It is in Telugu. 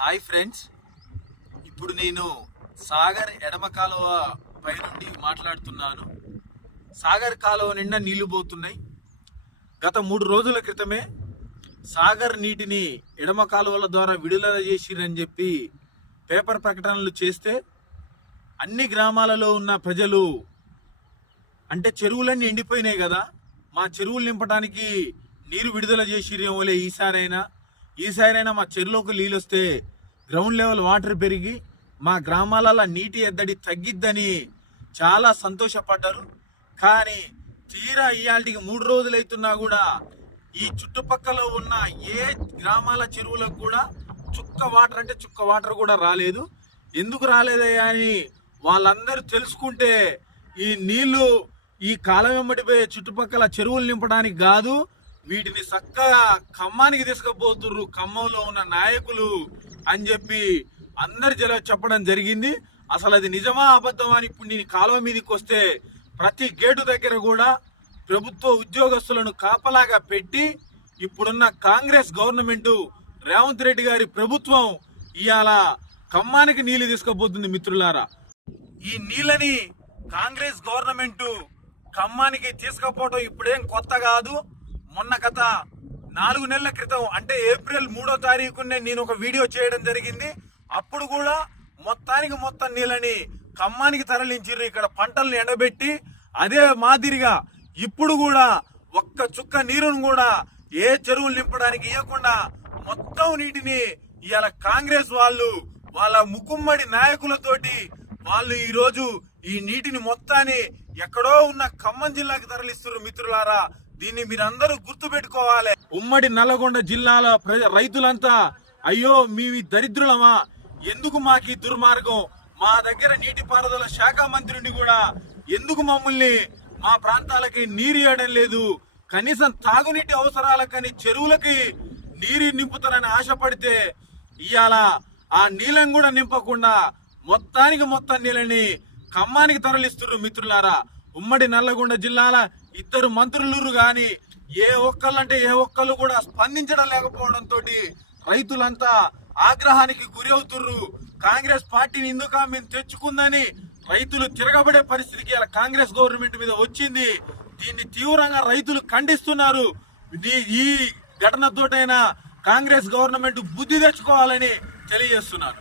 హాయ్ ఫ్రెండ్స్, ఇప్పుడు నేను సాగర్ ఎడమ కాలువ పై నుండి మాట్లాడుతున్నాను. సాగర్ కాలువ నిండా నీళ్లు పోతున్నాయి. గత 3 రోజుల క్రితమే సాగర్ నీటిని ఎడమ కాలువల ద్వారా విడుదల చేసిరని చెప్పి పేపర్ ప్రకటనలు చేస్తే అన్ని గ్రామాలలో ఉన్న ప్రజలు అంటే చెరువులన్నీ ఎండిపోయినాయి కదా, మా చెరువులు నింపడానికి నీరు విడుదల చేసిరేమోలే ఈసారైనా మా చెరువులోకి నీళ్ళు వస్తే గ్రౌండ్ లెవెల్ వాటర్ పెరిగి మా గ్రామాలలో నీటి ఎద్దడి తగ్గిద్దని చాలా సంతోషపడ్డారు. కానీ తీరా ఇయాల్టికి 3 రోజులైతున్నా కూడా ఈ చుట్టుపక్కల ఉన్న ఏ గ్రామాల చెరువులకు కూడా చుక్క వాటర్ కూడా రాలేదు. ఎందుకు రాలేదయ్యా అని వాళ్ళందరూ తెలుసుకుంటే ఈ నీళ్లు ఈ కాలం వెంబడి పోయే చుట్టుపక్కల చెరువులు నింపడానికి కాదు, వీటిని చక్కగా ఖమ్మానికి తీసుకుపోతుర్రు ఖమ్మంలో ఉన్న నాయకులు అని చెప్పి అందరు చెప్పడం జరిగింది. అసలు అది నిజమా అబద్ధమా అని ఇప్పుడు నేను కాలువ మీదకి వస్తే ప్రతి గేటు దగ్గర కూడా ప్రభుత్వ ఉద్యోగస్తులను కాపలాగా పెట్టి ఇప్పుడున్న కాంగ్రెస్ గవర్నమెంట్ రేవంత్ రెడ్డి గారి ప్రభుత్వం ఇవాళ ఖమ్మానికి నీళ్లు తీసుకుపోతుంది. మిత్రులారా, ఈ నీళ్ళని కాంగ్రెస్ గవర్నమెంట్ ఖమ్మానికి తీసుకుపోవటం ఇప్పుడేం కొత్త కాదు. మొన్న గత 4 నెలల క్రితం అంటే ఏప్రిల్ 3వ తారీఖునే నేను ఒక వీడియో చేయడం జరిగింది. అప్పుడు కూడా మొత్తం నీళ్ళని ఖమ్మానికి తరలించారు, ఇక్కడ పంటలను ఎండబెట్టి. అదే మాదిరిగా ఇప్పుడు కూడా ఒక్క చుక్క నీరును కూడా ఏ చెరువులు నింపడానికి ఇవ్వకుండా మొత్తం నీటిని ఇవాళ కాంగ్రెస్ వాళ్ళు వాళ్ళ ముకుమ్మడి నాయకులతోటి వాళ్ళు ఈ రోజు ఈ నీటిని మొత్తాన్ని ఎక్కడో ఉన్న ఖమ్మం జిల్లాకి తరలిస్తున్నారు. మిత్రులారా, దీన్ని మీరందరూ గుర్తు పెట్టుకోవాలి. ఉమ్మడి నల్లగొండ జిల్లాల రైతులంతా అయ్యో మేము దరిద్రులమా, ఎందుకు మాకు ఈ దుర్మార్గం, మా దగ్గర నీటిపారుదల శాఖ మంత్రిని కూడా ఎందుకు మమ్మల్ని మా ప్రాంతాలకి నీరు ఇవ్వడం లేదు, కనీసం తాగునీటి అవసరాలకని చెరువులకి నీరు నింపుతారని ఆశపడితే ఇవాళ ఆ నీళ్ళని కూడా నింపకుండా మొత్తం నీళ్ళని ఖమ్మానికి తరలిస్తున్నారు. మిత్రులారా, ఉమ్మడి నల్లగొండ జిల్లాల 2 మంత్రులు గాని ఏ ఒక్కళ్ళు కూడా స్పందించడం లేకపోవడంతో రైతులంతా ఆగ్రహానికి గురి అవుతుర్రు. కాంగ్రెస్ పార్టీని ఎందుకు మేము తెచ్చుకుందని రైతులు తిరగబడే పరిస్థితికి ఇలా కాంగ్రెస్ గవర్నమెంట్ మీద వచ్చింది. దీన్ని తీవ్రంగా రైతులు ఖండిస్తున్నారు. ఈ ఘటనతోటైనా కాంగ్రెస్ గవర్నమెంట్ బుద్ధి తెచ్చుకోవాలని తెలియజేస్తున్నారు.